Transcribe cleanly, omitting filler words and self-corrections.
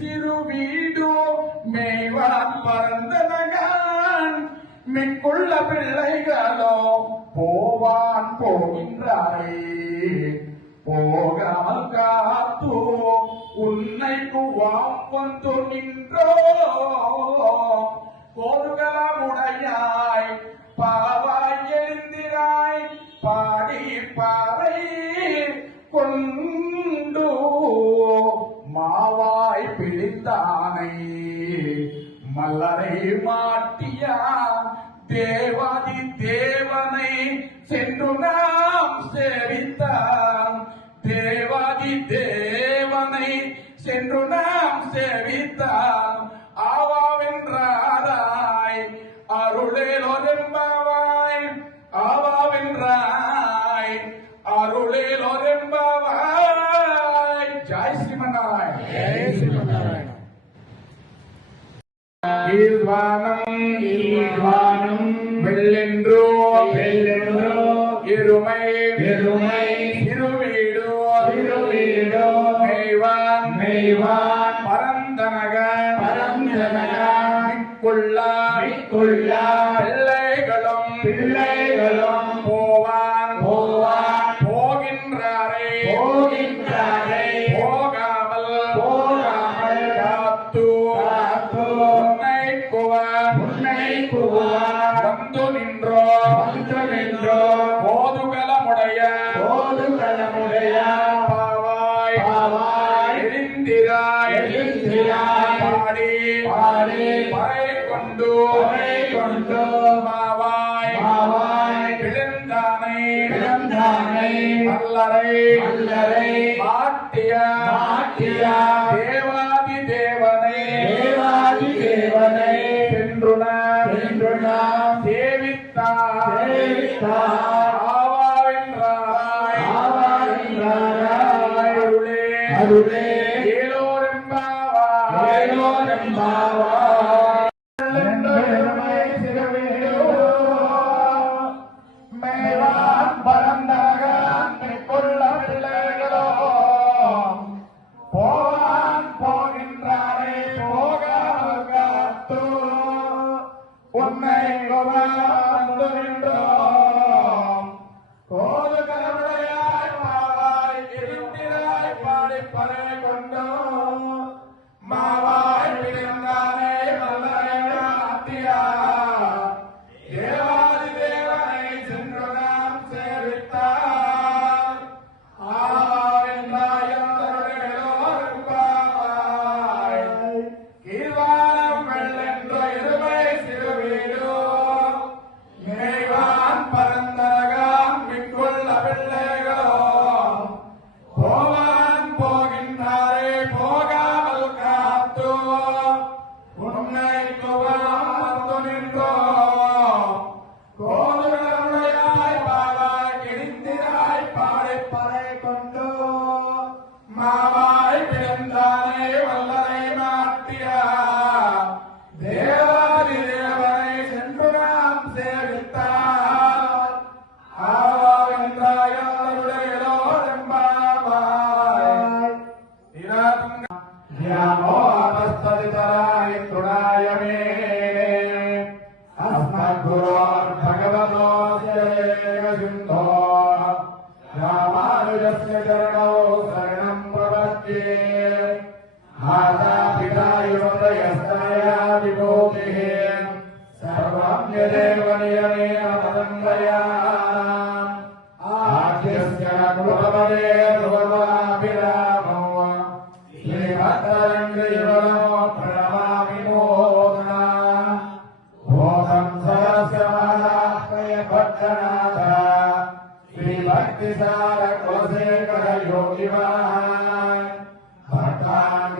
சிறு வீடோ மேய்வான் பரந்தனகான் மிக்குள்ள பிள்ளைகளோ போவான் போகின்றாரே போகாமல் காத்தோ உன்னை குவாம் வந்து நின்றோ கோதுகலமுடையாய் பாவாய் எழுந்திராய் பாடி பாறை கொண்டு மாவாய் பிழிந்தானை மல்லரை மாட்டியா தேவாதி தேவனை சென்று நாம் சேவித்தான் தேவாதி தேவனை சென்று நாம் சேவித்தான் ஆவாவென்றாராய் அருளேலோரெம்பாவாய் ஆவாவென்றாய் அருளேலோரெம்பாவாய் ஜெய் ஸ்ரீமன்னாராயண ஜெய் ஸ்ரீமன்னாராயண ஈழ்வானம் வெள்ளென்றோ இருமை திருவீடோ மேய்வான் பரந்தனகன் மிக்குள்ளா பிள்ளைகளும் போவான் போகின்றாரே போகாமல் காத்து உன்னை குவான் வந்து நின்றோ கோதுகலமுடைய பாவாய் எழுந்திராய் பாடி பறை கொண்டு மாவாய் பிளந்தானை அல்லரை மாட்டியா தேவாதி தேவனை சென்று நாம் சேவித்தார் ஆவாவென்றாய் அருளே ஏலோரெம்பாவாய் மேவான் பரந்தனகான் மிக்குள்ள பிள்ளைகளோ போவான் போகின்றாரே போகாமல் காத்து உன்னை வந்து நின்றோம் கோதுகலமுடையாய் பாவாய் எழுந்திராய் பாடி பறை கொண்டோம் மாவாய் பிறந்தானே மல்லரை மாட்டியா தேவாதி தேவனை சென்று நாம் சேவித்தார் ஆவென்றாய் கீழ்வானம் வெள்ளென்றோ இருமை சிறு வீடோ மேய்வான் பரந்தனகான் மிக்குள்ள பிள்ளைகளோ போவான் போகின்றாரே போகாமல் காத்தோ உன்னை குவாம் வந்து நின்றோ கோதுகலமுடையாய் பாவாய் எழுந்திராய் பாடி பறை கொண்டு மாவாய் பிறந்தானே வல்லரை மாட்டியா தேவாதி தேவனை சென்று நாம் சேவித்தார் ஆவாவென்றாயோரெம்பாவாய் ध्यानोपस्तदितराय तृणाय मे अस्मद्गुरोर्भगवतोऽस्य एकसिन्धो रामानुजस्य चरणौ शरणं प्रपद्ये माता पिता योदयस्तनया विभूतिः सर्वं यदेव नियमेन मदन्वयाम् आद्यस्य कुलपदे ध्रुवमाभिरामो श्रीभद्रङ्गयुगलो प्रणमामि मोदना भोगं सहस्रमादाह्वय भट्टनाथ श्रीभक्तिसार कुलशेखर योगिवान् भक्तान्